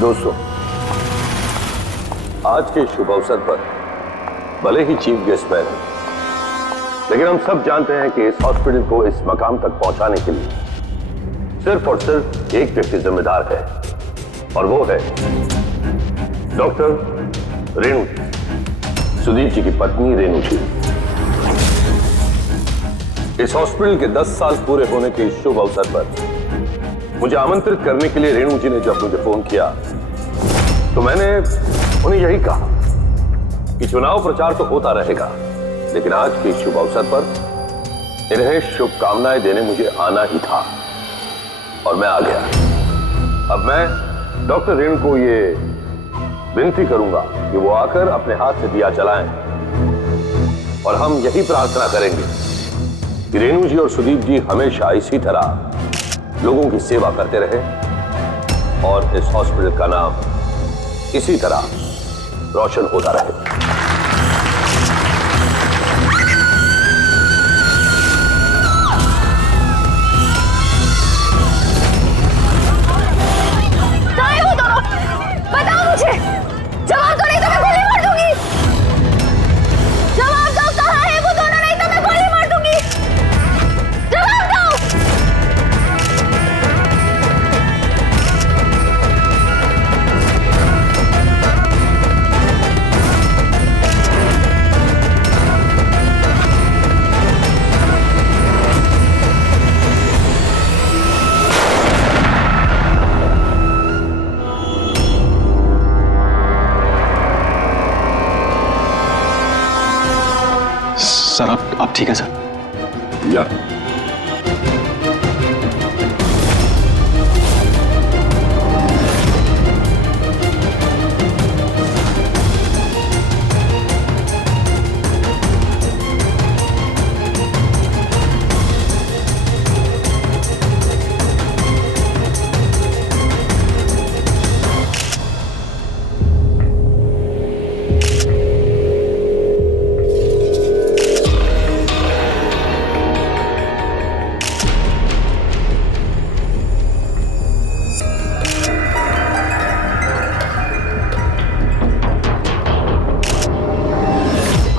दोस्तों, आज के शुभ अवसर पर भले ही चीफ गेस्ट मैं हूं, लेकिन हम सब जानते हैं कि इस हॉस्पिटल को इस मकाम तक पहुंचाने के लिए सिर्फ और सिर्फ एक व्यक्ति जिम्मेदार है, और वो है डॉक्टर रेणु जी, सुदीप जी की पत्नी रेणु जी। इस हॉस्पिटल के 10 साल पूरे होने के इस शुभ अवसर पर मुझे आमंत्रित करने के लिए रेणु जी ने जब मुझे फोन किया तो मैंने उन्हें यही कहा कि चुनाव प्रचार तो होता रहेगा, लेकिन आज के शुभ अवसर पर इन्हें शुभकामनाएं देने मुझे आना ही था, और मैं आ गया। अब मैं डॉक्टर रेणु को ये विनती करूंगा कि वो आकर अपने हाथ से दिया जलाएं, और हम यही प्रार्थना करेंगे कि रेणु जी और सुदीप जी हमेशा इसी तरह लोगों की सेवा करते रहे और इस हॉस्पिटल का नाम इसी तरह रोशन होता रहे। सर आप ठीक है सर? या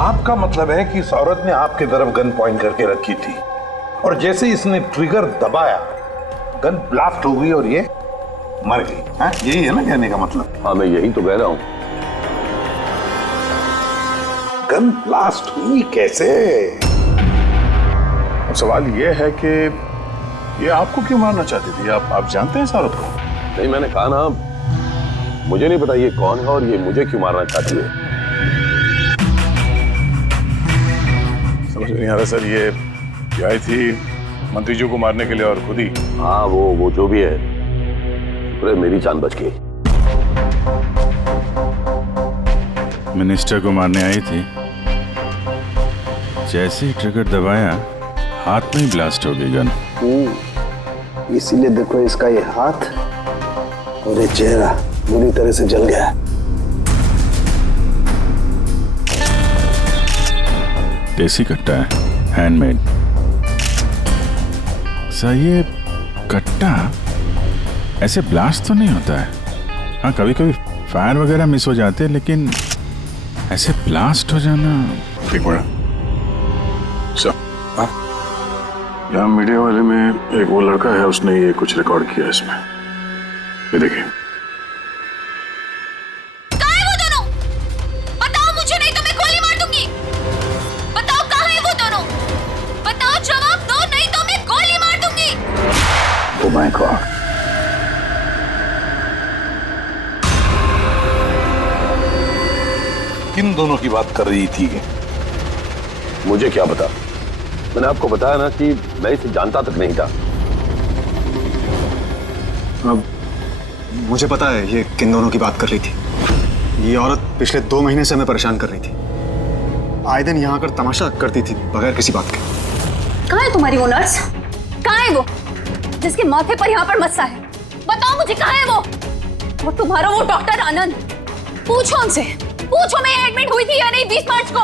आपका मतलब है कि इस औरत ने आपकी तरफ गन पॉइंट करके रखी थी, और जैसे इसने ट्रिगर दबाया गन ब्लास्ट हो गई और ये मर गई। हाँ, यही है ना कहने का मतलब? हाँ, मैं यही तो कह रहा हूं। गन ब्लास्ट हुई कैसे? अब सवाल ये है कि ये आपको क्यों मारना चाहती थी? आप जानते हैं इस औरत को? नहीं, मैंने कहा ना, मुझे नहीं पता ये कौन है और ये मुझे क्यों मारना चाहती है। समझ नहीं आ रहा सर। ये आई थी मंत्री जी को मारने के लिए और खुद ही। हाँ, वो जो भी है, पूरे मेरी जान बच गई। मिनिस्टर को मारने आई थी, जैसे ही ट्रिगर दबाया हाथ में ही ब्लास्ट हो गई गन। इसीलिए देखो इसका ये हाथ और ये चेहरा बुरी तरह से जल गया। देसी कट्टा है, हैंडमेड। सर ये कट्टा ऐसे ब्लास्ट तो नहीं होता है। हाँ, कभी कभी फायर वगैरह मिस हो जाते हैं, लेकिन ऐसे ब्लास्ट हो जाना। एक मिनट सर, यहाँ मीडिया वाले में एक वो लड़का है, उसने ये कुछ रिकॉर्ड किया इसमें, ये देखिए। माय गॉड, किन दोनों की बात कर रही थी? मुझे क्या पता। मैंने आपको बताया ना कि मैं इसे जानता तक नहीं था। अब मुझे पता है ये किन दोनों की बात कर रही थी। ये औरत पिछले 2 महीने से हमें परेशान कर रही थी। आए दिन यहाँ आकर तमाशा करती थी बगैर किसी बात के। कहाँ है तुम्हारी वो नर्स? कहाँ है वो जिसके माथे पर यहाँ पर मस्सा है? बताओ मुझे, कहाँ है वो? और तुम्हारा वो डॉक्टर आनंद, पूछो उनसे, पूछो मैं एडमिट हुई थी या नहीं 20 मार्च को।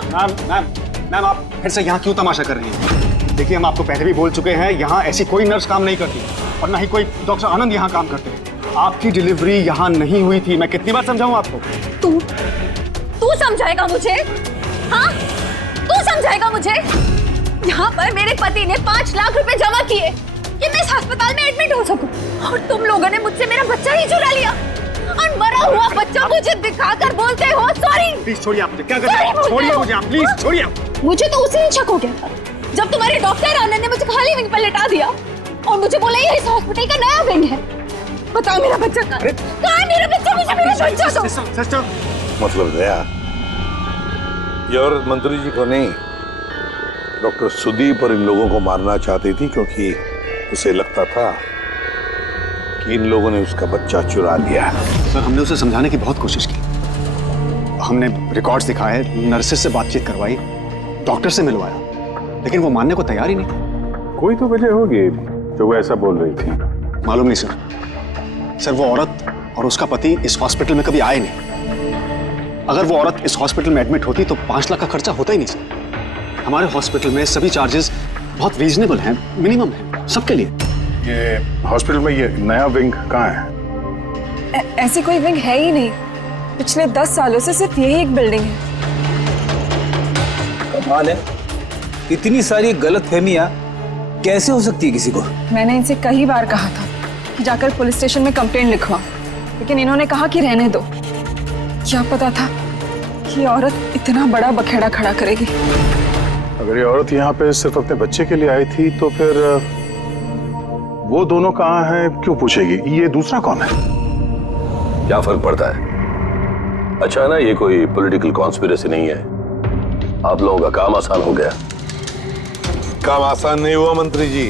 मैम आप फिर से यहाँ क्यों तमाशा कर रही हैं? देखिए, हम आपको पहले भी बोल चुके हैं, यहाँ ऐसी कोई नर्स काम नहीं करती और ना ही कोई डॉक्टर आनंद यहाँ काम करते हैं। आपकी डिलीवरी यहाँ नहीं हुई थी। मैं कितनी बार समझाऊं आपको? तू समझाएगा मुझे? हाँ, तू समझाएगा मुझे? यहाँ पर मेरे पति ने 5 लाख रुपए जमा किए कि मैं इस अस्पताल में एडमिट हो सकूं, और तुम लोगों ने मुझसे मेरा बच्चा ही चुरा लिया और मरा हुआ बच्चा मुझे दिखाकर बोलते हो सॉरी। प्लीज छोड़िए आप मुझे। क्या कर रहे हैं? छोड़िए मुझे आप, प्लीज छोड़िए। मुझे तो उसी दिन शक हो गया था जब तुम्हारे डॉक्टर आनंद ने मुझे खाली विंग पर लेटा दिया और मुझे बोला ये इस हॉस्पिटल का नया विंग है। बताओ मेरा बच्चा कहाँ है? मेरा बच्चा, मुझे मेरा बच्चा दो। सिस्टर, मतलब दया, ये औरत मंत्री जी को नहीं, डॉक्टर सुदीप और इन लोगों को मारना चाहती थी, क्योंकि उसे लगता था कि इन लोगों ने उसका बच्चा चुरा लिया। सर हमने उसे समझाने की बहुत कोशिश की। हमने रिकॉर्ड्स दिखाए, नर्सेस से बातचीत करवाई, डॉक्टर से मिलवाया, लेकिन वो मानने को तैयार ही नहीं। कोई तो वजह होगी जो वो ऐसा बोल रही थी। मालूम नहीं सर। सर वो औरत और उसका पति इस हॉस्पिटल में कभी आए नहीं। अगर वो औरत इस हॉस्पिटल में एडमिट होती तो 5 लाख का खर्चा होता ही नहीं सर। हमारे हॉस्पिटल में सभी चार्जेस बहुत रीजनेबल हैं, मिनिमम है सबके लिए। ये हॉस्पिटल में ये नया विंग कहाँ है? ऐसी कोई विंग है ही नहीं। पिछले 10 सालों से सिर्फ यही एक बिल्डिंग है। कमाल है, इतनी सारी गलतफहमियां कैसे हो सकती है किसी को? मैंने इनसे कई बार कहा था कि जाकर पुलिस स्टेशन में कंप्लेंट लिखवा, लेकिन इन्होंने कहा कि रहने दो। क्या पता था कि औरत इतना बड़ा बखेड़ा खड़ा करेगी। अगर ये औरत यहाँ पे सिर्फ अपने बच्चे के लिए आई थी तो फिर वो दोनों कहाँ हैं क्यों पूछेगी? ये दूसरा कौन है? क्या फर्क पड़ता है? अच्छा ना, ये कोई पॉलिटिकल कॉन्स्पिरेसी नहीं है। आप लोगों का काम आसान हो गया। काम आसान नहीं हुआ मंत्री जी,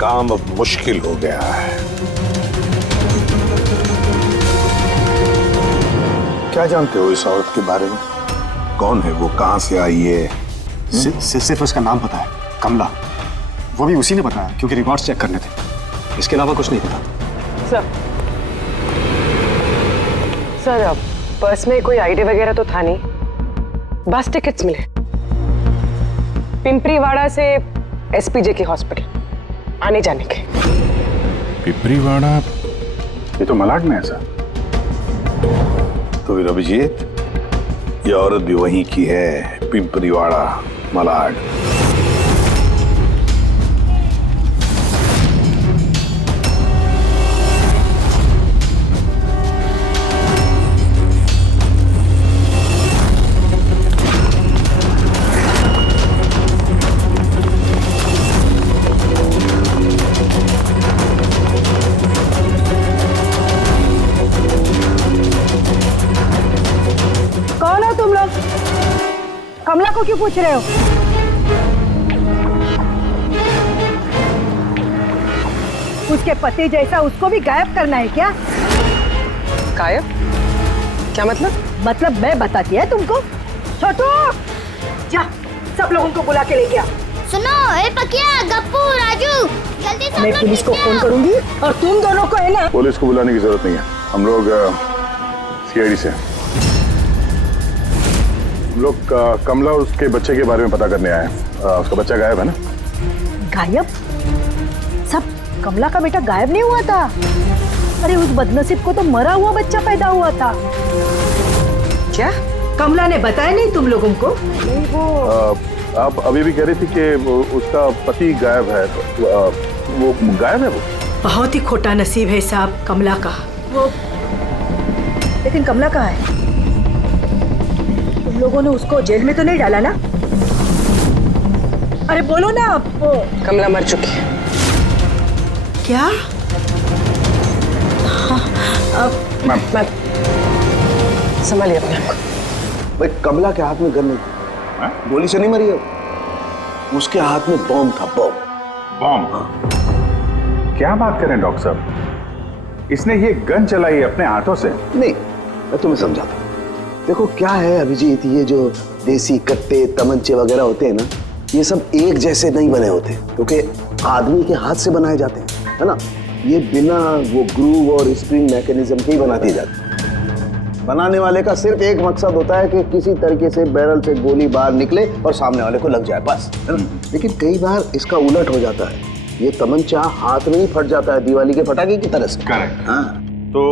काम अब मुश्किल हो गया है। क्या जानते हो इस औरत के बारे में? कौन है वो, कहां से आई है? सिर्फ उसका नाम पता है, कमला। वो भी उसी ने बताया क्योंकि रिकॉर्ड्स चेक करने थे। इसके अलावा कुछ नहीं पता। सर पर्स में कोई आईडी वगैरह तो था नहीं, बस टिकट्स मिले पिंपरीवाड़ा से एसपीजे के हॉस्पिटल आने जाने के। पिपरीवाड़ा, ये तो मलाड में है सर। तो फिर अभिजीत, ये औरत भी वहीं की है, पिंपरीवाड़ा, मलाड। कौन हो तुम लोग? कमला को क्यों पूछ रहे हो? उसके पति जैसा उसको भी गायब करना है क्या? गायब? क्या मतलब? मतलब मैं बताती है तुमको। छोटू, जा सब लोगों को बुला के लेके आ। सुनो, ए पकिया, गप्पू, राजू, जल्दी सब मैं लोग पुलिस को नीचे फोन आओ। करूंगी और तुम दोनों को है ना। पुलिस को बुलाने की जरूरत नहीं है, हम लोग सीआईडी से हैं। हम लोग कमला और उसके बच्चे के बारे में पता करने आए हैं। उसका बच्चा गायब है ना? गायब? सब कमला का बेटा गायब नहीं हुआ था। अरे उस बदनसीब को तो मरा हुआ बच्चा पैदा हुआ था। क्या कमला ने बताया नहीं तुम लोगों को? नहीं वो आप अभी भी कह रही थी कि उसका पति गायब है। वो गायब है? वो बहुत ही खोटा नसीब है साहब कमला का। वो लेकिन कमला कहाँ है? तुम लोगों ने उसको जेल में तो नहीं डाला ना? अरे बोलो ना आप। कमला मर चुकी है। क्या? मैम संभालिए अपने आप को। भाई कमला के हाथ में गन नहीं था, गोली से नहीं मरी है, उसके हाथ में बॉम्ब था, बॉम्ब। बॉम्ब? क्या बात करें डॉक्टर साहब, इसने ये गन चलाई अपने हाथों से? नहीं, मैं तुम्हें समझाता हूँ। देखो क्या है अभिजीत, ये जो देसी कट्टे तमंचे वगैरह होते हैं ना, ये सब एक जैसे नहीं बने होते, क्योंकि आदमी के हाथ से बनाए जाते हैं, है ना। ये बिना वो ग्रूव और स्प्रिंग मैकेनिज्म के ही बना दिए जाते हैं। बनाने वाले का सिर्फ एक मकसद होता है कि किसी तरीके से बैरल से गोली बाहर निकले और सामने वाले को लग जाए, बस, है ना। लेकिन कई बार इसका उलट हो जाता है। ये तमंचा हाथ में ही फट जाता है दिवाली के पटाखे की तरह से। करेक्ट। हाँ तो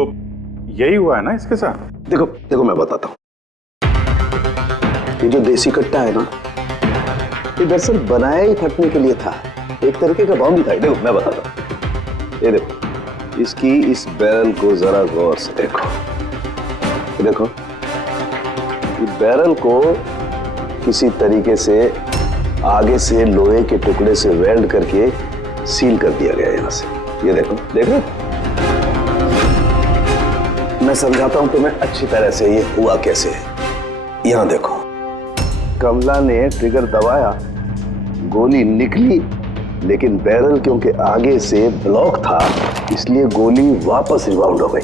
यही हुआ है ना इसके साथ? देखो देखो मैं बताता हूँ, ये जो देसी कट्टा है ना, ये दरअसल बनाया ही फटने के लिए था, एक तरीके का बॉम्ब ही था। देखो मैं बताता हूँ, ये देखो इसकी इस बैरल को जरा गौर से देखो, ये देखो ये बैरल को किसी तरीके से आगे से लोहे के टुकड़े से वेल्ड करके सील कर दिया गया यहां से। ये देखो देखो, मैं समझाता हूं तुम्हें अच्छी तरह से ये हुआ कैसे है। यहां देखो, कमला ने ट्रिगर दबाया, गोली निकली, लेकिन बैरल क्योंकि आगे से ब्लॉक था इसलिए गोली वापस रिबाउंड हो गई।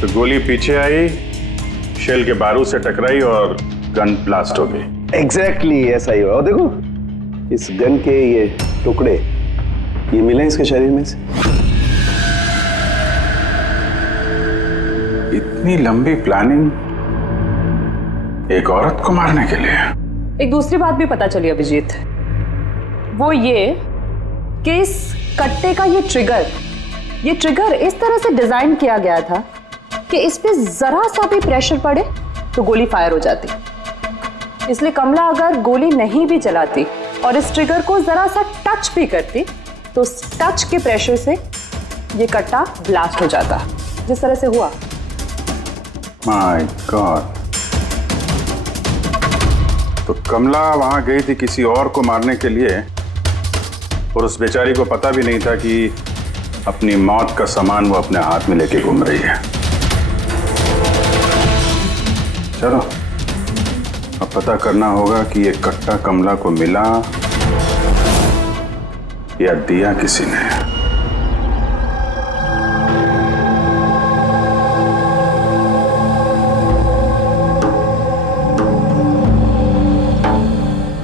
तो गोली पीछे आई, शेल के बारूद से टकराई और गन ब्लास्ट हो गई। एग्जैक्टली ऐसा ही हुआ। और देखो इस गन के ये टुकड़े ये मिले इसके शरीर में से। इतनी लंबी प्लानिंग एक औरत को मारने के लिए। एक दूसरी बात भी पता चली अभिजीत, वो ये कि इस कट्टे का ये ट्रिगर इस तरह से डिजाइन किया गया था कि इस पे जरा सा भी प्रेशर पड़े तो गोली फायर हो जाती। इसलिए कमला अगर गोली नहीं भी चलाती और इस ट्रिगर को जरा सा टच भी करती तो उस टच के प्रेशर से ये कट्टा ब्लास्ट हो जाता, जिस तरह से हुआ। My God. तो कमला वहां गई थी किसी और को मारने के लिए और उस बेचारी को पता भी नहीं था कि अपनी मौत का सामान वो अपने हाथ में लेके घूम रही है। चलो अब पता करना होगा कि ये कट्टा कमला को मिला या दिया किसी ने।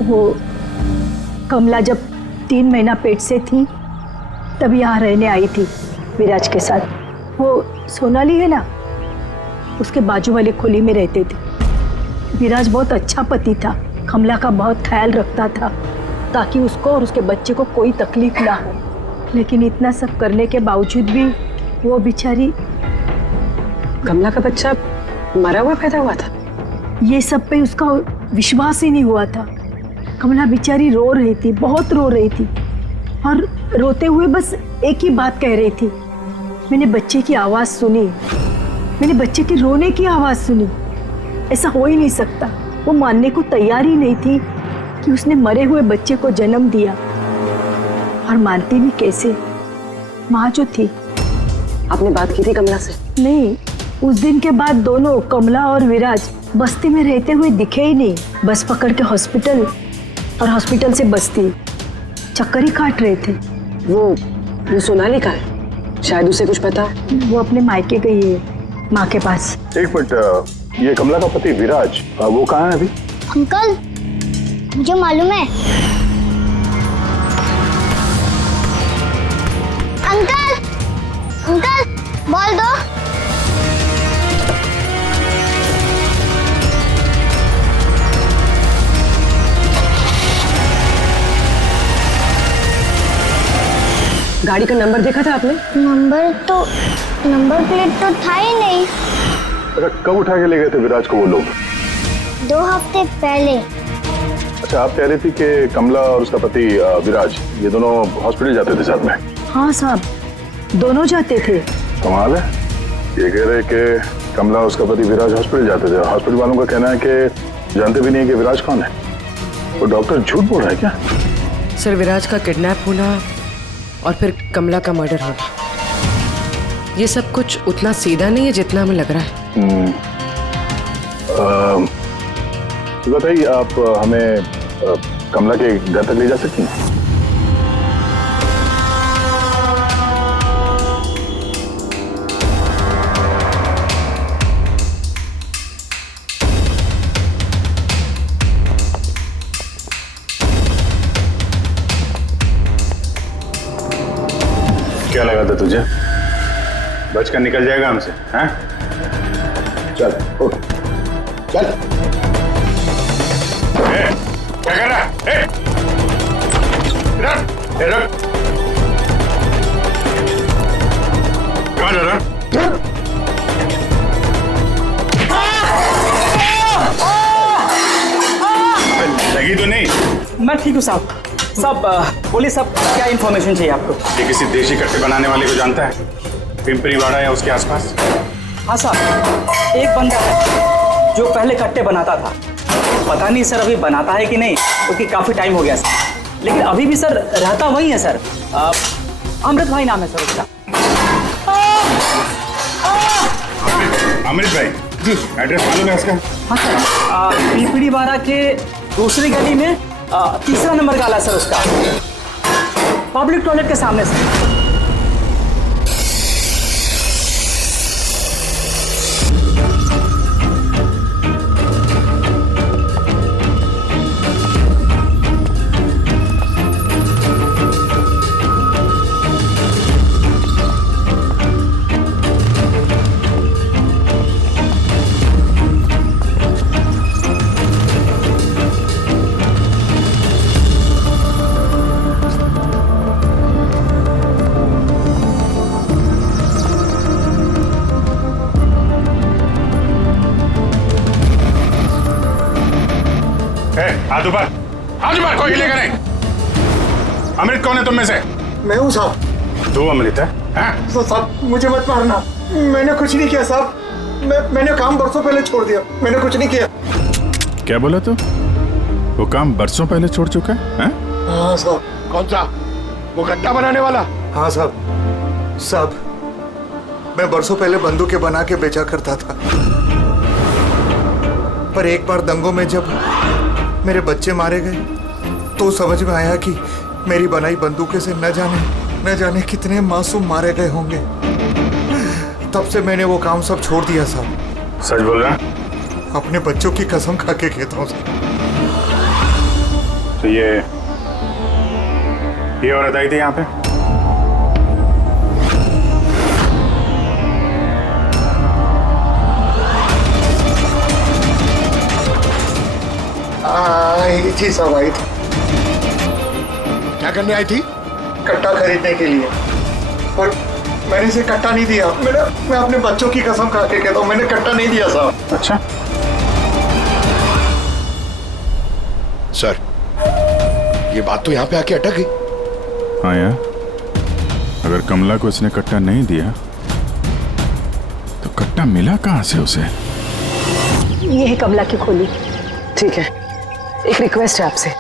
वो कमला जब 3 महीना पेट से थी तब यहाँ रहने आई थी विराज के साथ। वो सोनाली है ना, उसके बाजू वाली खुली में रहते थे। विराज बहुत अच्छा पति था, कमला का बहुत ख्याल रखता था ताकि उसको और उसके बच्चे को कोई तकलीफ ना हो। लेकिन इतना सब करने के बावजूद भी वो बेचारी। कमला का बच्चा मरा हुआ पैदा हुआ था? ये सब पे उसका विश्वास ही नहीं हुआ था। कमला बेचारी रो रही थी, बहुत रो रही थी, और रोते हुए बस एक ही बात कह रही थी, मैंने बच्चे की आवाज़ सुनी, मैंने बच्चे के रोने की आवाज़ सुनी। ऐसा हो ही नहीं सकता। वो मानने को तैयार ही नहीं थी कि उसने मरे हुए बच्चे को जन्म दिया, और मानती भी कैसे। माँ जो थी। आपने बात की थी कमला से? नहीं, उस दिन के बाद दोनों कमला और विराज बस्ती में रहते हुए दिखे ही नहीं। बस पकड़ के हॉस्पिटल और हॉस्पिटल से बस्ती चक्कर ही काट रहे थे। वो सोनाली का है, शायद उसे कुछ पता। वो अपने मायके गई है, माँ के पास। एक मिनट, ये कमला का पति विराज वो कहाँ है अभी? अंकल मुझे मालूम है। अंकल अंकल बोल दो। गाड़ी का नंबर देखा था आपने? नंबर प्लेट तो था ही नहीं। अच्छा, कब उठा के ले गए थे विराज को वो लोग? 2 हफ्ते पहले। अच्छा, आप कह रही थी कि कमला और उसका पति विराज ये दोनों हॉस्पिटल जाते थे साथ में? हाँ साहब, दोनों जाते थे। कमाल है, ये कह रहे कि कमला और उसका पति विराज हॉस्पिटल जाते थे। हॉस्पिटल वालों का कहना है कि जानते भी नहीं कि विराज कौन है। वो डॉक्टर झूठ बोल रहा है क्या? सर, विराज का किडनैप होना और फिर कमला का मर्डर होना, ये सब कुछ उतना सीधा नहीं है जितना हमें लग रहा है। बताइए, आप हमें कमला के घर तक ले जा सकती हैं? क्या लगा था तुझे? बचकर निकल जाएगा हमसे? हैं? चल उठ, चल। क्या कर रहा है? रुक। थैंक यू साहब। साहब बोलिए साहब, क्या इन्फॉर्मेशन चाहिए आपको? ये किसी देशी कट्टे बनाने वाले को जानता है? पिंपरीवाड़ा या उसके आसपास? हाँ साहब, एक बंदा है जो पहले कट्टे बनाता था। पता नहीं सर अभी बनाता है कि नहीं, क्योंकि काफ़ी टाइम हो गया सर। लेकिन अभी भी सर रहता वही है सर। अमृत भाई नाम है सर उसका। अमृत भाई जी, एड्रेस मालूम है उसका? हाँ सर, पिंपरीवाड़ा के दूसरी गली में तीसरा नंबर गाला सर उसका, पब्लिक टॉयलेट के सामने सर। हाथ ऊपर, हाथ ऊपर, कोई हिलेगा नहीं। अमृत कौन है तुम में से? मैं हूँ साहब। तू अमृत है? तो साहब मुझे मत मारना, मैंने कुछ नहीं किया साहब। मैंने काम बरसों पहले छोड़ दिया, मैंने कुछ नहीं किया। क्या बोला तू? वो काम बरसों पहले छोड़ चुका है? हाँ साहब। कौन सा? वो कट्टा बनाने वाला? हाँ साहब। साहब मैं बरसों पहले बंदूकें बना के बेचा करता था, पर एक बार दंगों में जब मेरे बच्चे मारे गए तो समझ में आया कि मेरी बनाई बंदूकें से न जाने कितने मासूम मारे गए होंगे। तब से मैंने वो काम सब छोड़ दिया साहब। सच बोल रहा? अपने बच्चों की कसम खा के कहता हूँ साहब। तो ये औरत आई थी यहाँ पे? आई थी साहब, आई थी। क्या करने आई थी? कट्टा खरीदने के लिए, पर मैंने इसे कट्टा नहीं दिया। मैं अपने बच्चों की कसम खा के कहता हूँ, मैंने कट्टा नहीं दिया साहब। अच्छा सर, ये बात तो यहाँ पे आके अटक गई। हाँ यार, अगर कमला को इसने कट्टा नहीं दिया तो कट्टा मिला कहाँ से उसे? ये है कमला की खोली। ठीक है, एक रिक्वेस्ट है आपसे,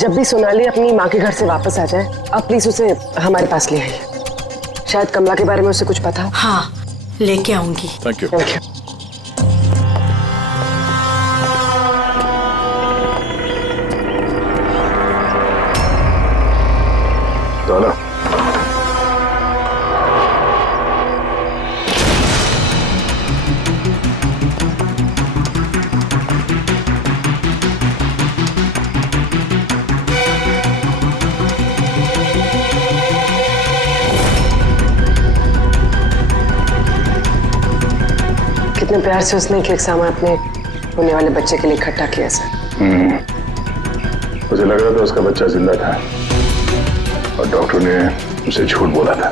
जब भी सोनाली अपनी माँ के घर से वापस आ जाए, आप प्लीज उसे हमारे पास ले आइए। शायद कमला के बारे में उसे कुछ पता हो। हाँ, लेके आऊंगी। Thank you. Thank you. चलो। कितने प्यार से उसने एक सामान अपने होने वाले बच्चे के लिए इकट्ठा किया सर। उसे लग रहा था उसका बच्चा जिंदा था और डॉक्टर ने उसे झूठ बोला था।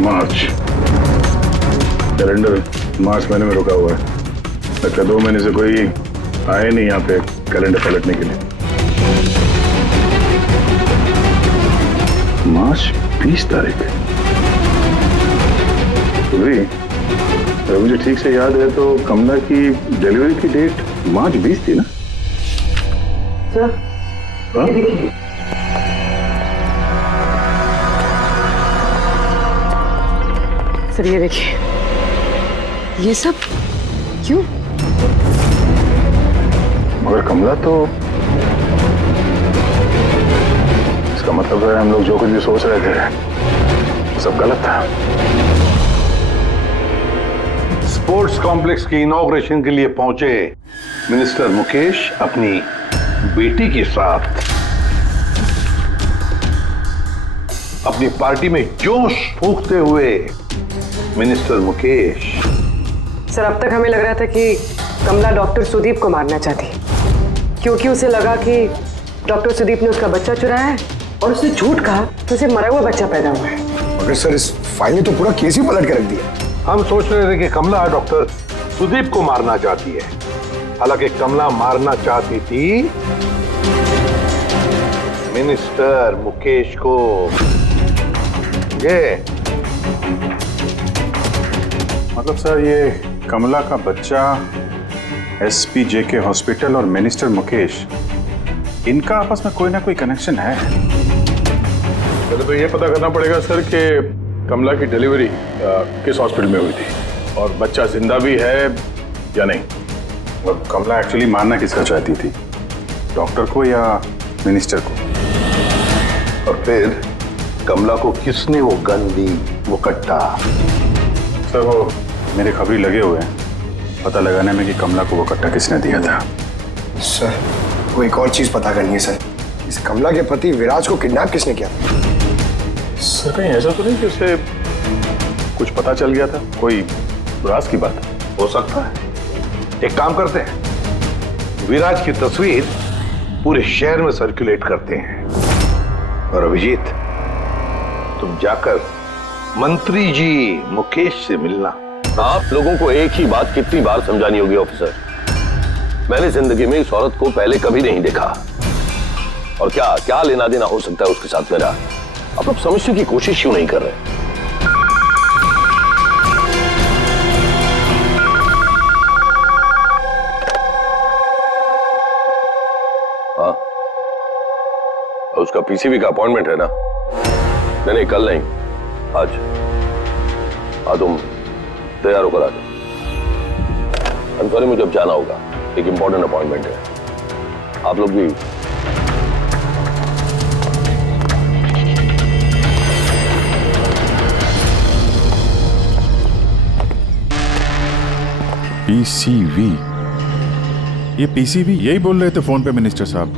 मार्च कैलेंडर मार्च महीने में रुका हुआ है। लगता है 2 महीने से कोई आए नहीं यहाँ पे कैलेंडर पलटने के लिए। मार्च 20 तारीख। अगर मुझे ठीक से याद है तो कमला की डिलीवरी की डेट मार्च 20 थी ना? सर, हाँ? सर ये देखिए, ये सब क्यों? मगर कमला तो, इसका मतलब है हम लोग जो कुछ भी सोच रहे थे सब गलत था। स्पोर्ट्स कॉम्प्लेक्स के इनॉग्रेशन के लिए पहुंचे मिनिस्टर मुकेश अपनी बेटी के साथ अपनी पार्टी में जोश फूंकते हुए। मिनिस्टर मुकेश, सर अब तक हमें लग रहा था कि कमला डॉक्टर सुदीप को मारना चाहती, क्योंकि उसे लगा कि डॉक्टर सुदीप ने उसका बच्चा चुराया है और उसने झूठ कहा तो उसे मरा हुआ बच्चा पैदा हुआ है। मगर सर इस फाइल ने तो पूरा केस ही पलट के रख दिया। हम सोच रहे थे कि कमला डॉक्टर सुदीप को मारना चाहती है, हालांकि कमला मारना चाहती थी मिनिस्टर मुकेश को। ये मतलब सर ये कमला का बच्चा SPJK हॉस्पिटल और मिनिस्टर मुकेश, इनका आपस में कोई ना कोई कनेक्शन है। पहले तो ये पता करना पड़ेगा सर कि कमला की डिलीवरी किस हॉस्पिटल में हुई थी और बच्चा जिंदा भी है या नहीं। और कमला एक्चुअली मारना किसका चाहती थी, डॉक्टर को या मिनिस्टर को? और फिर कमला को किसने वो गन दी, वो कट्टा? सर वो मेरे खबरी लगे हुए हैं पता लगाने में कि कमला को वो कट्टा किसने दिया था। सर वो एक और चीज पता करनी है सर, इस कमला के पति विराज को किडनैप किसने किया? सर कहीं ऐसा तो नहीं कि उसे कुछ पता चल गया था, कोई राज की बात? हो सकता है। एक काम करते हैं, विराज की तस्वीर पूरे शहर में सर्कुलेट करते हैं और अभिजीत तुम जाकर मंत्री जी मुकेश से मिलना। आप लोगों को एक ही बात कितनी बार समझानी होगी ऑफिसर? मैंने जिंदगी में इस औरत को पहले कभी नहीं देखा और क्या क्या लेना देना हो सकता है उसके साथ मेरा? आप लोग समझने की कोशिश क्यों नहीं कर रहे? हाँ, उसका PCV का अपॉइंटमेंट है ना? नहीं कल नहीं, आज। हाँ तुम तैयार होकर आ जाओ। I'm sorry, मुझे अब जाना होगा, एक इंपॉर्टेंट अपॉइंटमेंट है। आप लोग भी PCV, ये PCV यही बोल रहे थे फोन पे मिनिस्टर साहब।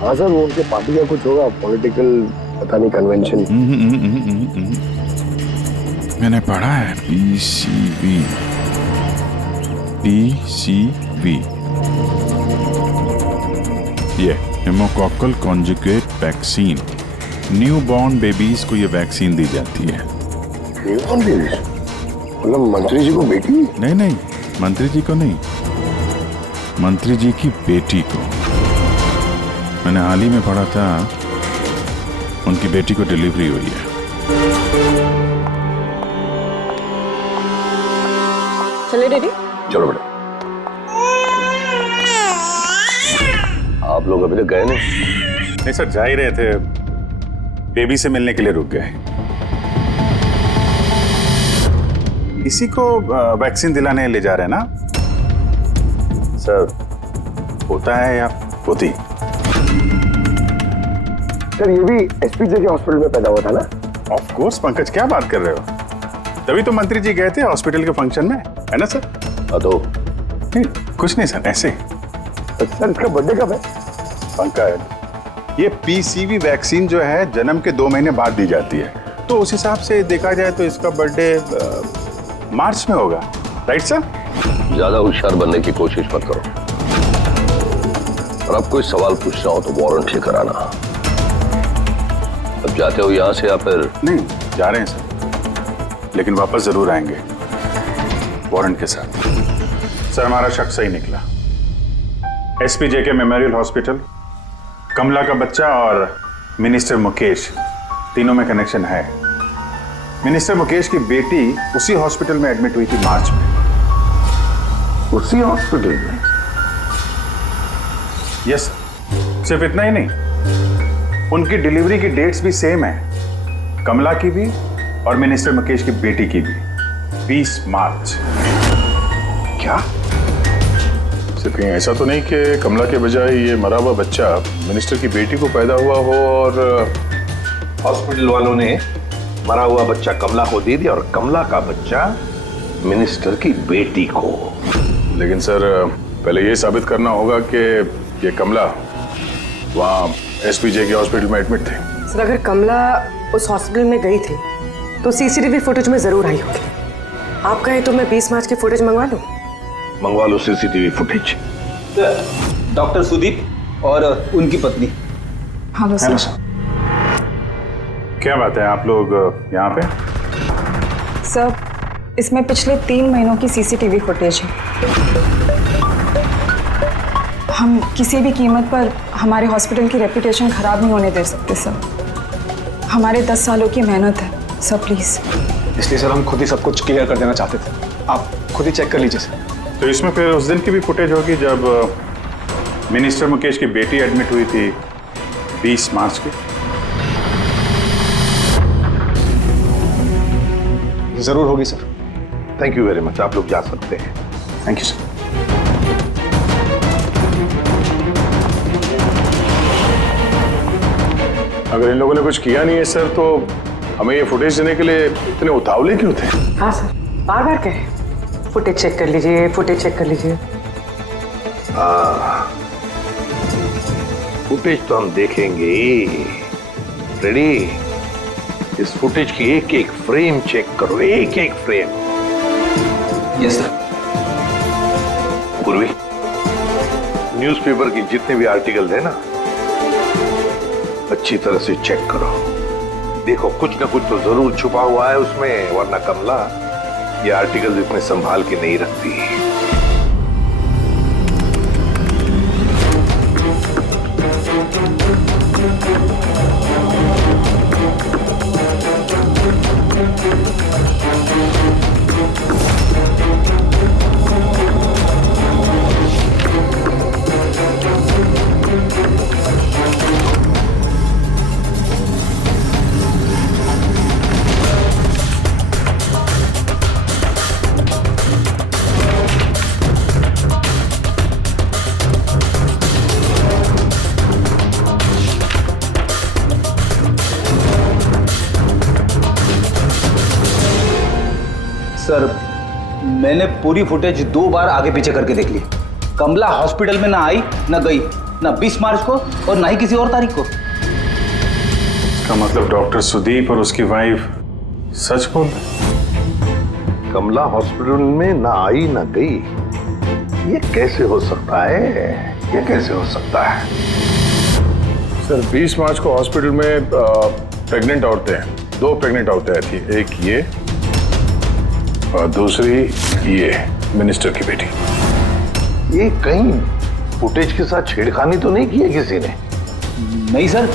हाँ सर, वो उनके पार्टी का कुछ होगा, पॉलिटिकल पता नहीं कन्वेंशन। मैंने पढ़ा है PCV। ये pneumococcal conjugate vaccine, new born babies को ये वैक्सीन दी जाती है। New born babies? मतलब मंत्री जी को बेटी? नहीं, मंत्री जी को नहीं, मंत्री जी की बेटी को। मैंने हाल ही में पढ़ा था उनकी बेटी को डिलीवरी हुई है। चले डैडी? चलो बेटा। आप लोग अभी तक गए नहीं सर, जा ही रहे थे, बेबी से मिलने के लिए रुक गए। इसी को वैक्सीन दिलाने ले जा रहे हैं ना सर? होता है या होती? सर ये भी SPJK हॉस्पिटल में पैदा हुआ था ना? ऑफ कोर्स पंकज, क्या बात कर रहे हो? तभी तो मंत्री जी गए थे हॉस्पिटल के फंक्शन में, है ना सर? नहीं कुछ नहीं सर, ऐसे। सर इसका बर्थडे कब है? पंकज, ये PCV वैक्सीन जो है जन्म के 2 महीने बाद दी जाती है, तो उस हिसाब से देखा जाए तो इसका बर्थडे मार्च में होगा, राइट सर? ज्यादा होशियार बनने की कोशिश मत करो, और अब कोई सवाल पूछना हो तो वारंट लेकर आना। अब जाते हो यहाँ से या फिर? नहीं, जा रहे हैं सर, लेकिन वापस जरूर आएंगे वारंट के साथ। सर हमारा शक सही निकला। SPJK मेमोरियल हॉस्पिटल, कमला का बच्चा और मिनिस्टर मुकेश, तीनों में कनेक्शन है। मिनिस्टर मुकेश की बेटी उसी हॉस्पिटल में एडमिट हुई थी मार्च में। उसी हॉस्पिटल में? यस, सिर्फ इतना ही नहीं, उनकी डिलीवरी की डेट्स भी सेम है, कमला की भी और मिनिस्टर मुकेश की बेटी की भी, 20 मार्च। क्या? सिर्फ कहीं ऐसा तो नहीं कि कमला के बजाय ये मरा हुआ बच्चा मिनिस्टर की बेटी को पैदा हुआ हो और हॉस्पिटल वालों ने मरा हुआ बच्चा कमला को दे दिया और कमला का बच्चा मिनिस्टर की बेटी को? लेकिन सर पहले ये साबित करना होगा कि ये कमला वहाँ SPJK हॉस्पिटल में एडमिट थे। सर अगर कमला उस हॉस्पिटल में गई थी तो CCTV फुटेज में जरूर आई होगी। आप कहें तो मैं 20 मार्च की फुटेज मंगवा लूं? मंगवा लो CCTV फुटेज। डॉक्टर सुदीप और उनकी पत्नी। Hello sir. क्या बात है, आप लोग यहाँ पे? सर, इसमें पिछले 3 महीनों की सीसीटीवी फुटेज है। हम किसी भी कीमत पर हमारे हॉस्पिटल की रेपुटेशन खराब नहीं होने दे सकते सर। हमारे 10 सालों की मेहनत है सर, प्लीज। इसलिए सर हम खुद ही सब कुछ क्लियर कर देना चाहते थे, आप खुद ही चेक कर लीजिए सर। तो इसमें फिर उस दिन की भी फुटेज होगी जब मिनिस्टर मुकेश की बेटी एडमिट हुई थी 20 मार्च की? जरूर होगी sir. Thank you very much, आप लोग जा सकते हैं। Thank you sir. अगर इन लोगों ने कुछ किया नहीं है सर, तो हमें ये फुटेज देने के लिए इतने उतावले क्यों थे? हाँ सर, बार बार कहे फुटेज चेक कर लीजिए, फुटेज चेक कर लीजिए। फुटेज तो हम देखेंगे। रेडी? इस फुटेज की एक एक फ्रेम चेक करो, एक एक फ्रेम। Yes sir. पूर्वी, न्यूज़पेपर की जितने भी आर्टिकल है ना, अच्छी तरह से चेक करो। देखो कुछ ना कुछ तो जरूर छुपा हुआ है उसमें, वरना कमला ये आर्टिकल इतने संभाल के नहीं रखती। सर, मैंने पूरी फुटेज 2 बार आगे पीछे करके देख ली। कमला हॉस्पिटल में ना आई, ना गई, ना 20 मार्च को और ना ही किसी और तारीख को। इसका मतलब डॉक्टर सुदीप और उसकी वाइफ सच बोल रहे? कमला हॉस्पिटल में ना आई ना गई, ये कैसे हो सकता है? ये कैसे हो सकता है? सर 20 मार्च को हॉस्पिटल में प्रेग्नेंट औरतें, 2 प्रेग्नेंट औरतें आई थी, एक ये और दूसरी ये मिनिस्टर की बेटी। ये कहीं फुटेज के साथ छेड़खानी तो नहीं की है किसी ने? नहीं सर,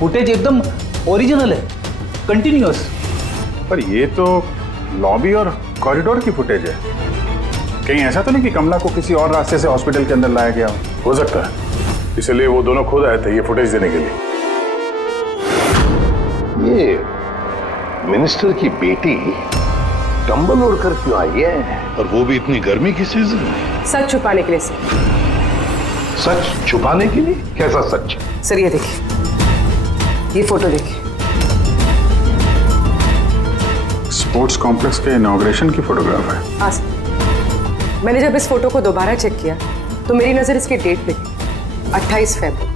फुटेज एकदम ओरिजिनल है, कंटिन्यूअस। पर ये तो लॉबी और कॉरिडोर की फुटेज है। कहीं ऐसा तो नहीं कि कमला को किसी और रास्ते से हॉस्पिटल के अंदर लाया गया हो सकता है, इसलिए वो दोनों खुद आए थे ये फुटेज देने के लिए। ये मिनिस्टर की बेटी कंबल ओढ़ कर क्यों आई है? और वो भी इतनी गर्मी की सीजन में? सच छुपाने के लिए सर। सच छुपाने के लिए? कैसा सच? सर ये देखिए, ये फोटो देखिए। स्पोर्ट्स कॉम्प्लेक्स के इनॉग्रेशन की फोटोग्राफ है। हाँ सर, मैंने जब इस फोटो को दोबारा चेक किया तो मेरी नजर इसकी डेट पे थी, 28 फरवरी।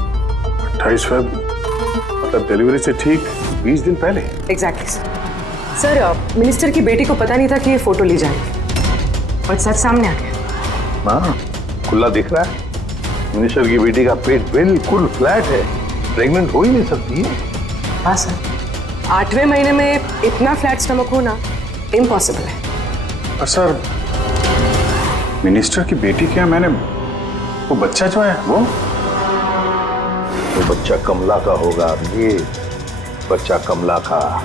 28 फरवरी मतलब डिलीवरी से ठीक 20 दिन पहले। Exactly sir. सर, मिनिस्टर की बेटी को पता नहीं था कि ये फोटो ली जाएगी और सच सामने आ गया। हाँ, खुला दिख रहा है। मिनिस्टर की बेटी का पेट बिल्कुल फ्लैट है, प्रेग्नेंट हो ही नहीं सकती है। हाँ सर, 8वें महीने में इतना फ्लैट स्टमक होना इम्पॉसिबल है। और सर, मिनिस्टर की बेटी क्या, मैंने वो बच्चा जो है वो बच्चा कमला का होगा। ये बच्चा कमला का।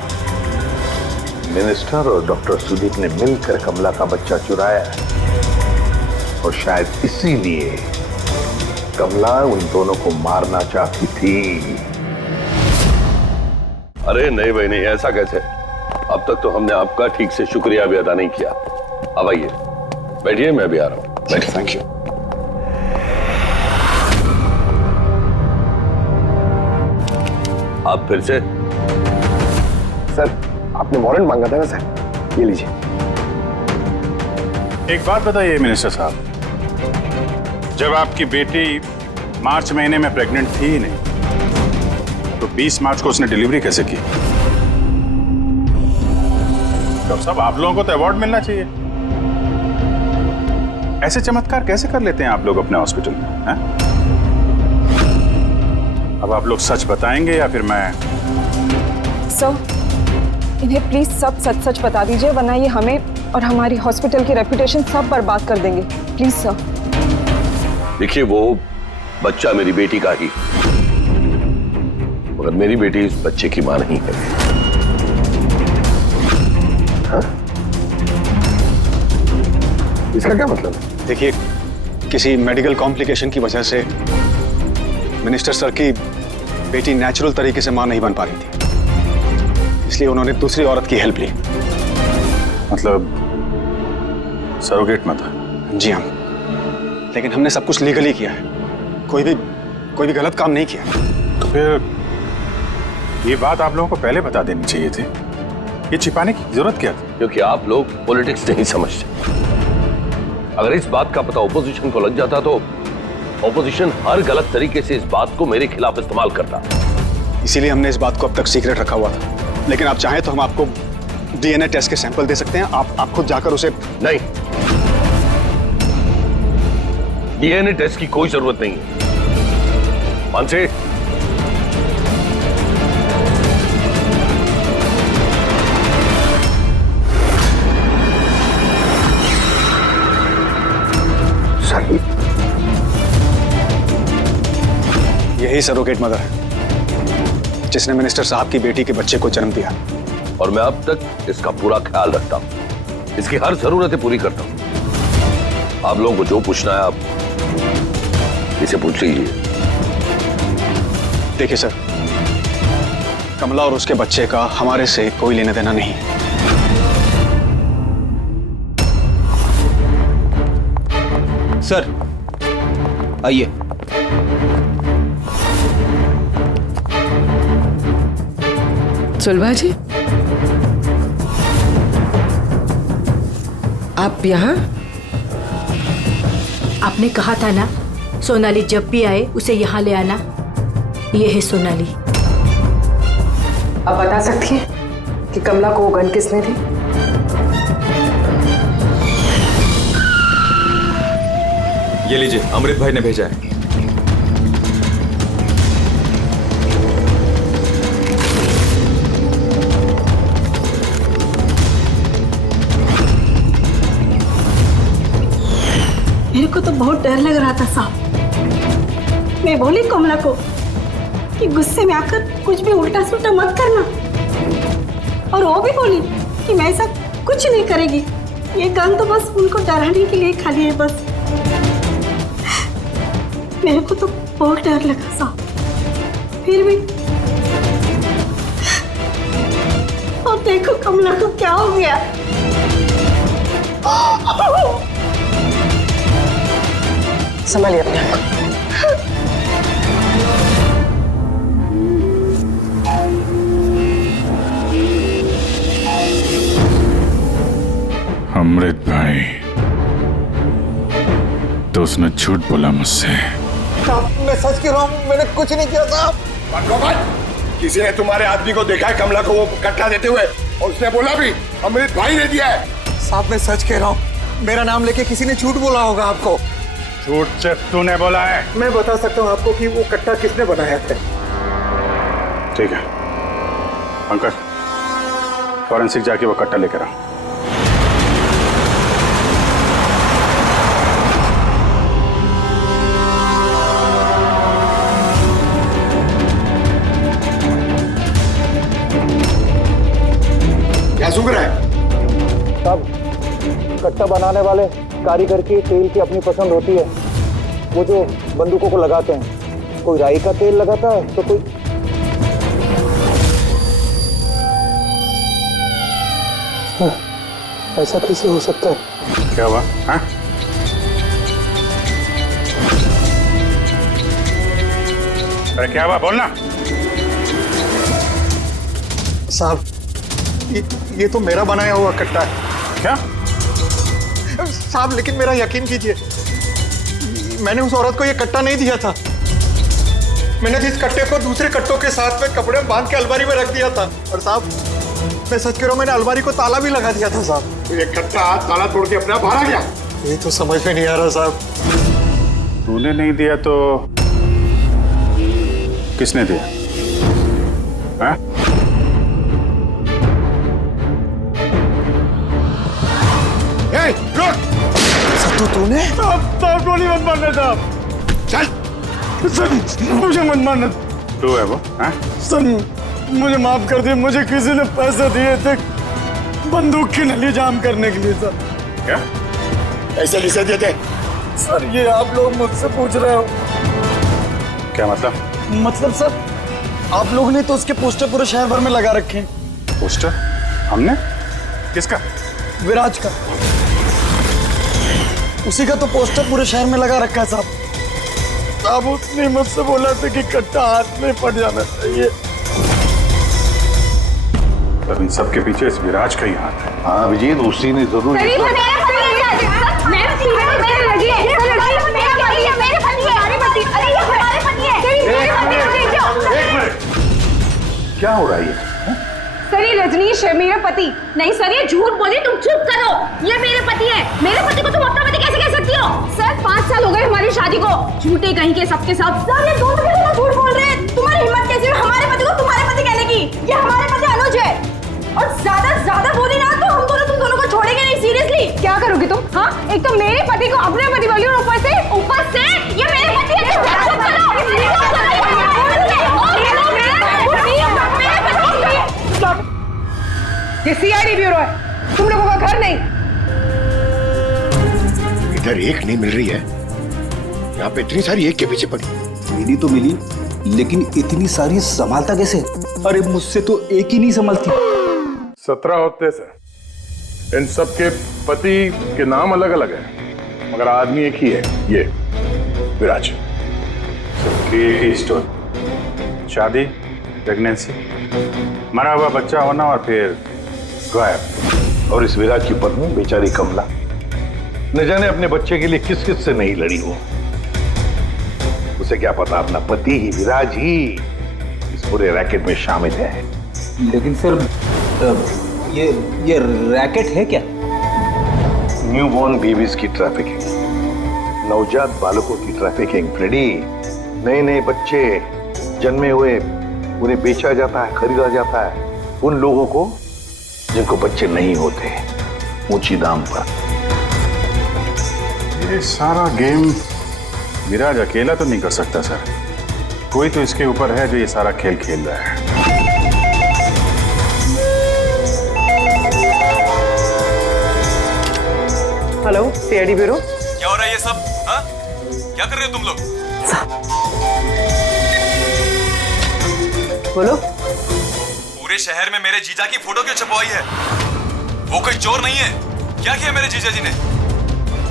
मिनिस्टर और डॉक्टर सुदीप ने मिलकर कमला का बच्चा चुराया और शायद इसीलिए कमला उन दोनों को मारना चाहती थी। अरे नहीं भाई नहीं, ऐसा कैसे? अब तक तो हमने आपका ठीक से शुक्रिया भी अदा नहीं किया। अब आइए बैठिए, मैं भी आ रहा हूँ। बैठिए। Thank you. आप फिर से? सर आपने वारंट मांगा था ना सर, ये लीजिए। एक बात बताइए मिनिस्टर साहब, जब आपकी बेटी मार्च महीने में प्रेग्नेंट थी ही नहीं, तो 20 मार्च को उसने डिलीवरी कैसे की? तो सब आप लोगों को तो अवार्ड मिलना चाहिए। ऐसे चमत्कार कैसे कर लेते हैं आप लोग अपने हॉस्पिटल में, हैं? अब आप लोग सच बताएंगे या फिर मैं? सर, इन्हें प्लीज सब सच सच बता दीजिए, वरना ये हमें और हमारी हॉस्पिटल की रेपुटेशन सब बर्बाद कर देंगे। Please sir. देखिए, वो बच्चा मेरी बेटी का ही, मगर मेरी बेटी इस बच्चे की मां नहीं है। हाँ? इसका क्या मतलब है? देखिए, किसी मेडिकल कॉम्प्लिकेशन की वजह से मिनिस्टर सर की बेटी नेचुरल तरीके से मां नहीं बन पा रही थी, इसलिए उन्होंने दूसरी औरत की हेल्प ली। मतलब सरोगेट में था? जी हाँ, लेकिन हमने सब कुछ लीगली किया है, कोई भी गलत काम नहीं किया। तो फिर ये बात आप लोगों को पहले बता देनी चाहिए थी, ये छिपाने की जरूरत क्या थी? क्योंकि आप लोग पॉलिटिक्स नहीं समझते। अगर इस बात का पता ऑपोजिशन को लग जाता तो ऑपोजिशन हर गलत तरीके से इस बात को मेरे खिलाफ इस्तेमाल करता। इसीलिए हमने इस बात को अब तक सीक्रेट रखा हुआ था, लेकिन आप चाहें तो हम आपको डीएनए टेस्ट के सैंपल दे सकते हैं, आप खुद जाकर उसे। नहीं, डीएनए टेस्ट की कोई जरूरत नहीं है। मानसे, यही सरोगेट मदर है जिसने मिनिस्टर साहब की बेटी के बच्चे को जन्म दिया, और मैं अब तक इसका पूरा ख्याल रखता हूं, इसकी हर जरूरतें पूरी करता हूं। आप लोगों को जो पूछना है आप इसे पूछ लीजिए। देखिए सर, कमला और उसके बच्चे का हमारे से कोई लेना देना नहीं है। सर आइए। सुलभा जी, आप यहाँ? आपने कहा था ना, सोनाली जब भी आए उसे यहाँ ले आना। ये है सोनाली। आप बता सकती हैं कि कमला को वो गन किसने दी? ये लीजिए, अमृत भाई ने भेजा है। मेरे को तो बहुत डर लग रहा था साहब। मैं बोली कमला को कि गुस्से में आकर कुछ भी उल्टा सुल्टा मत करना, और वो भी बोली कि मैं ऐसा कुछ नहीं करेगी। ये गन तो बस उनको डराने के लिए खाली है बस। मेरे को तो बहुत डर लगा साहब, फिर भी। और देखो कमला को क्या हो गया। संभालिए अपने आप को। अमृत भाई, तो उसने झूठ बोला मुझसे। मैं सच कह रहा हूँ, मैंने कुछ नहीं किया साहब। किसी ने तुम्हारे आदमी को देखा है कमला को वो कट्टा देते हुए, और उसने बोला भी अमृत भाई ने दिया है। साहब मैं सच कह रहा हूँ, मेरा नाम लेके किसी ने झूठ बोला होगा आपको। झूठ सिर्फ तूने बोला है। मैं बता सकता हूँ आपको कि वो कट्टा किसने बनाया था। ठीक है अंकल, फॉरेंसिक जाके वो कट्टा लेकर आ। क्या सूख रहा है? साहब, कट्टा बनाने वाले कारीगर की तेल की अपनी पसंद होती है। वो जो बंदूकों को लगाते हैं, कोई राई का तेल लगाता है तो कोई। ऐसा कैसे हो सकता है? क्या हुआ? हाँ? अरे क्या हुआ, बोलना। साहब ये तो मेरा बनाया हुआ कट्टा है। क्या साहब, लेकिन मेरा यकीन कीजिए, मैंने उस औरत को ये कट्टा नहीं दिया था। मैंने इस कट्टे को दूसरे कट्टों के साथ में कपड़े में बांध के अलमारी में रख दिया था। और साहब मैं सच कह रहा हूँ, मैंने अलमारी को ताला भी लगा दिया था साहब। तो ये कट्टा ताला तोड़ के अपने आप बाहर आ गया? ये तो समझ में नहीं आ रहा साहब। तूने नहीं दिया तो किसने दिया? हाँ? तूने साहब गोली मत मारना साहब। चल सर मुझे मत मारना। तू है वो? हाँ? सर मुझे माफ कर दिए, मुझे किसी ने पैसे दिए थे बंदूक की नली जाम करने के लिए। सर क्या ऐसे किसे दिए थे? सर ये आप लोग मुझसे पूछ रहे हो? क्या मतलब? मतलब सर आप लोगों ने तो उसके पोस्टर पूरे शहर भर में लगा रखे हैं। पोस्टर? हमने? किसका? विराज का। उसी का तो पोस्टर पूरे शहर में लगा रखा है साहब। साहब उसने मुझसे बोला था कि कट्टा हाथ में पड़ जाना चाहिए। पर इन सबके पीछे इस विराज का ही हाथ है। हाँ अभिजीत, उसी ने जरूर क्या हो रहा है ये? सर ये रजनीश है, मेरा पति। नहीं सर ये झूठ बोली, तुम चुप करो। ये मेरे पति है। मेरे पति को तुम अपना पति कैसे कह सकती हो? सर 5 साल हो गए हमारी शादी को। झूठे कहीं के सबके सब। सर ये दोनों मिलकर झूठ बोल रहे हैं। तुम्हारी हिम्मत कैसे हुई हमारे पति को तुम्हारे पति कहने की? ये हमारे पति अनुज है। और ज्यादा बोली ना तो हम दोनों तुम दोनों को छोड़ेंगे नहीं। सीरियसली क्या करोगी तुम? हाँ एक तो मेरे पति को अपने पति बोली और ऊपर से ये मेरे पति है। ये सीआईडी ब्यूरो है, तुम लोगों का घर नहीं। इधर एक नहीं मिल रही है, यहाँ पे इतनी सारी एक के पीछे पड़ी। मिली तो मिली, लेकिन इतनी सारी संभालता कैसे? अरे मुझसे तो एक ही नहीं संभलती। 17 होते सर। इन सब के पति के नाम अलग अलग हैं, मगर आदमी एक ही है, ये विराज। सबकी एक ही स्टोरी। शादी, प्रेगनेंसी, मरा हुआ बच्चा होना और फिर गायब। और इस विराज की पत्नी बेचारी कमला, न जाने अपने बच्चे के लिए किस किस से नहीं लड़ी वो। उसे क्या पता अपना पति ही, विराज ही इस पूरे रैकेट में शामिल है। लेकिन सर ये रैकेट है क्या? न्यूबॉर्न बेबीज की ट्रैफिकिंग, नवजात बालकों की ट्रैफिकिंग। फ्रेडी, नए नए बच्चे जन्मे हुए उन्हें बेचा जाता है, खरीदा जाता है उन लोगों को जिनको बच्चे नहीं होते, ऊंची दाम पर। ये सारा गेम विराज अकेला तो नहीं कर सकता सर। कोई तो इसके ऊपर है जो ये सारा खेल खेल रहा है। Hello CID bureau. क्या हो रहा है ये सब? हाँ? क्या कर रहे हो तुम लोग? बोलो। पूरे शहर में मेरे जीजा की फोटो क्यों छपवाई है? वो कोई चोर नहीं है। क्या किया मेरे जीजा जी ने?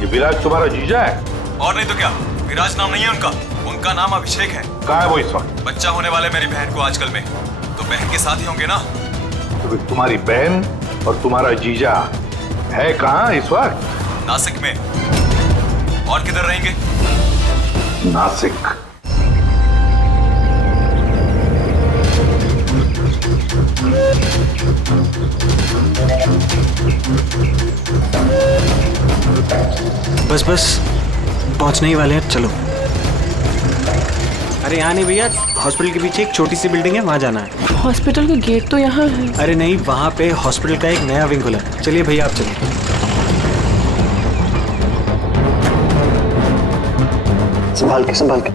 ये विराज तुम्हारा जीजा है? और नहीं तो क्या, विराज नाम नहीं है उनका, उनका नाम अभिषेक है। कहाँ है वो इस वक्त? बच्चा होने वाले मेरी बहन को आजकल में, तो बहन के साथ ही होंगे ना। तो तुम्हारी बहन और तुम्हारा जीजा है कहाँ इस वक्त? नासिक में। और किधर रहेंगे? नासिक। बस बस पहुंचने ही वाले हैं, चलो। अरे यहाँ नहीं भैया, हॉस्पिटल के पीछे एक छोटी सी बिल्डिंग है, वहाँ जाना है। हॉस्पिटल का गेट तो यहाँ है। अरे नहीं, वहाँ पे हॉस्पिटल का एक नया विंग खुला है। चलिए भैया आप चलिए। संभाल के संभाल के।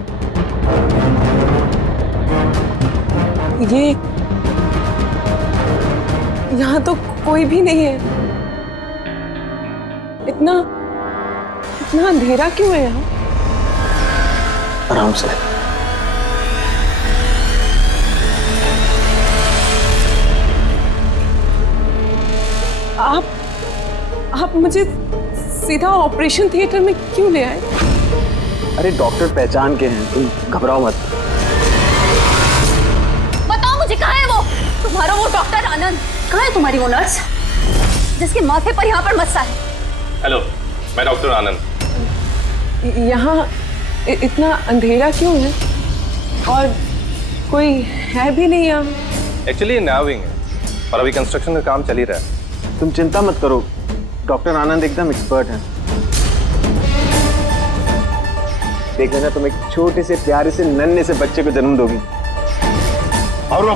ये यहाँ तो कोई भी नहीं है। इतना अंधेरा क्यों है यहाँ? आराम से। आप मुझे सीधा ऑपरेशन थिएटर में क्यों ले आए? अरे डॉक्टर पहचान के हैं, तुम घबराओ मत। बताओ मुझे कहाँ है वो तुम्हारा वो डॉक्टर आनंद? कहाँ है तुम्हारी वो नर्स जिसके माथे पर यहाँ पर मस्सा है? हेलो, मैं डॉक्टर आनंद। यहाँ इतना अंधेरा क्यों है? और कोई है भी नहीं यहाँ? एक्चुअली नया विंग है और अभी कंस्ट्रक्शन का काम चल ही रहा है। तुम चिंता मत करो, डॉक्टर आनंद एकदम एक्सपर्ट हैं। देख लेना, तुम एक छोटे से प्यारे से नन्हे से बच्चे को जन्म दोगी। और वो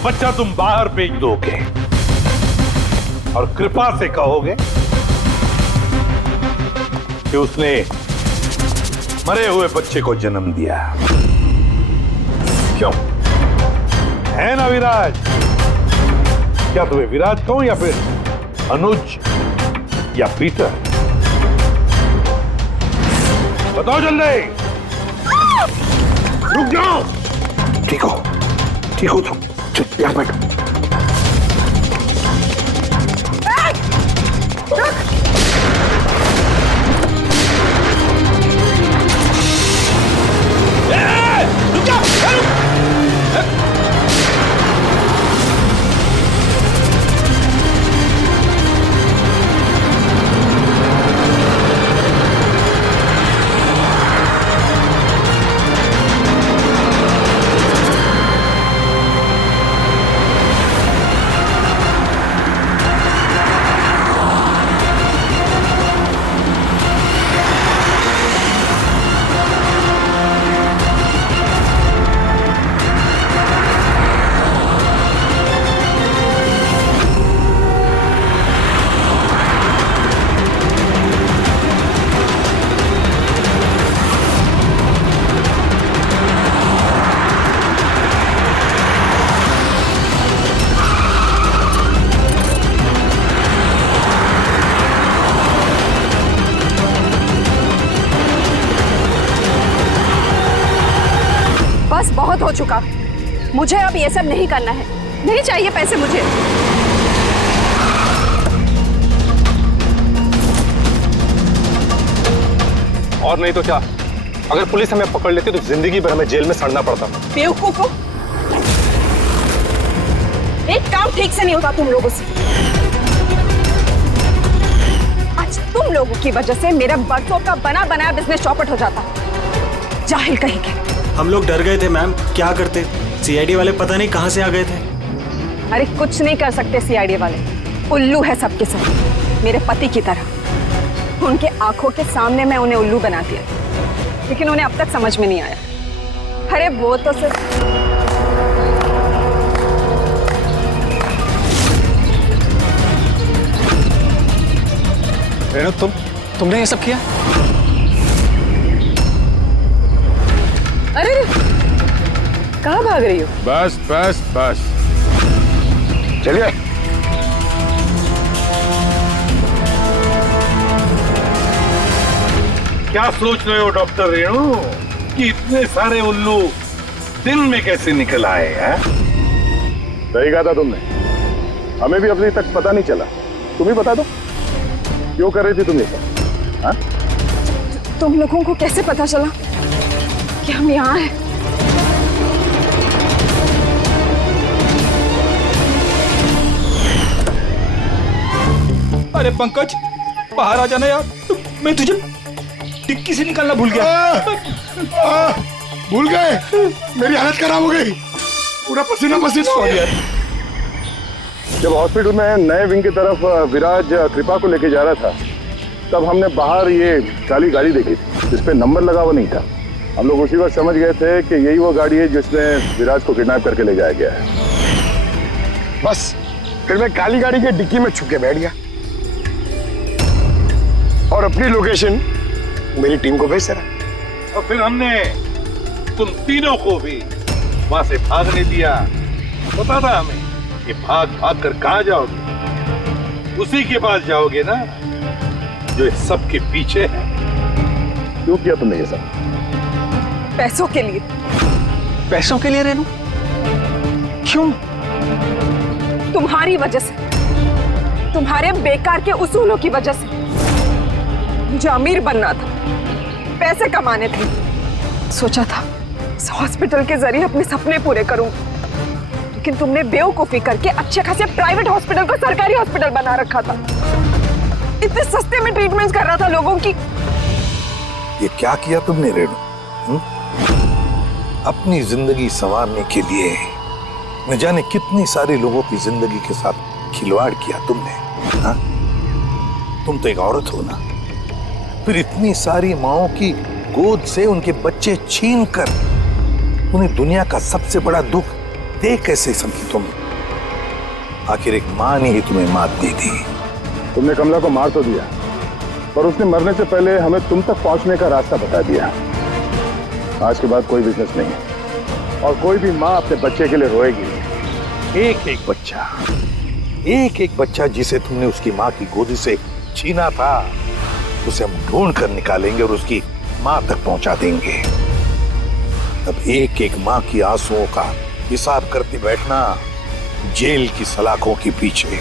बच्चा तुम बाहर भेज दोगे। और कृपा से कहोगे कि उसने मरे हुए बच्चे को जन्म दिया। क्यों? है ना विराज? क्या तुम्हें विराज कहूं या फिर अनुज या पीटर? बताओ जल्दी। रुक जाओ। ठीक हो तुम। चुप यहाँ बैठो। बस बहुत हो चुका, मुझे अब ये सब नहीं करना है, नहीं चाहिए पैसे मुझे। और नहीं तो क्या, अगर पुलिस हमें पकड़ लेती तो जिंदगी भर हमें जेल में सड़ना पड़ता। बेवकूफ हो, एक काम ठीक से नहीं होता तुम लोगों से। आज तुम लोगों की वजह से मेरा बरसों का बना बनाया बिजनेस चौपट हो जाता। जाहिल कहीं के। हम लोग डर गए थे मैम, क्या करते? सीआईडी वाले पता नहीं कहां से आ गए थे। अरे कुछ नहीं कर सकते सीआईडी वाले, उल्लू है सबके सब, मेरे पति की तरह। उनके आंखों के सामने मैं उन्हें उल्लू बना दिया, लेकिन उन्हें अब तक समझ में नहीं आया। अरे वो तो सिर्फ रेणु, तुमने ये सब किया? अरे कहाँ भाग रही हो? बस बस बस, चलिए। क्या सोच रहे हो डॉक्टर रेणु कि इतने सारे उल्लू दिन में कैसे निकल आए हैं? सही कहा था तुमने, हमें भी अभी तक पता नहीं चला। तुम ही बता दो, क्यों कर रही थी तुम ये सब? हाँ? तुम लोगों को कैसे पता चला कि हम यहाँ हैं? अरे पंकज, बाहर आ जाना यार, मैं तुझे टिक्की से निकालना भूल गया। भूल गए? मेरी हालत खराब हो गई, पूरा पसीना पसीना हो गया। जब हॉस्पिटल में नए विंग की तरफ विराज कृपा को लेके जा रहा था, तब हमने बाहर ये काली गाड़ी देखी थी जिसपे नंबर लगा हुआ नहीं था। हम लोग उसी वक्त समझ गए थे कि यही वो गाड़ी है जिसमें विराज को किडनैप करके ले जाया गया है। बस फिर मैं काली गाड़ी के डिक्की में छुप के बैठ गया और अपनी लोकेशन मेरी टीम को भेज दे रहा। और फिर हमने तुम तीनों को भी वहां से भागने दिया। पता था हमें कि भाग भाग कर कहां जाओगे, उसी के पास जाओगे ना जो इस सब के पीछे है। क्यों किया तुमने ये सब? पैसों के लिए। पैसों के लिए रेणु? क्यों? तुम्हारी वजह से, तुम्हारे बेकार के उसूलों की वजह से। मुझे अमीर बनना था, पैसे कमाने थे। सोचा था इस हॉस्पिटल के जरिए अपने सपने पूरे करूं, लेकिन तुमने बेवकूफी करके अच्छे खासे प्राइवेट हॉस्पिटल को सरकारी हॉस्पिटल बना रखा था। इतने सस्ते में ट्रीटमेंट कर रहा था लोगों की। ये क्या किया तुमने रेणु? अपनी जिंदगी संवारने के लिए न जाने कितनी सारे लोगों की जिंदगी के साथ खिलवाड़ किया तुमने। हा? तुम तो एक औरत हो ना, फिर इतनी सारी माओं की गोद से उनके बच्चे छीन कर उन्हें दुनिया का सबसे बड़ा दुख दे कैसे समझी तुम? आखिर एक माँ ने ही तुम्हें मात दी थी। तुमने कमला को मार तो दिया, पर उसने मरने से पहले हमें तुम तक पहुंचने का रास्ता बता दिया। आज के बाद कोई बिजनेस नहीं है और कोई भी माँ अपने बच्चे के लिए रोएगी। एक एक बच्चा जिसे तुमने उसकी माँ की गोदी से छीना था, उसे हम ढूंढ कर निकालेंगे और उसकी माँ तक पहुंचा देंगे। अब एक एक माँ की आंसुओं का हिसाब करते बैठना जेल की सलाखों के पीछे।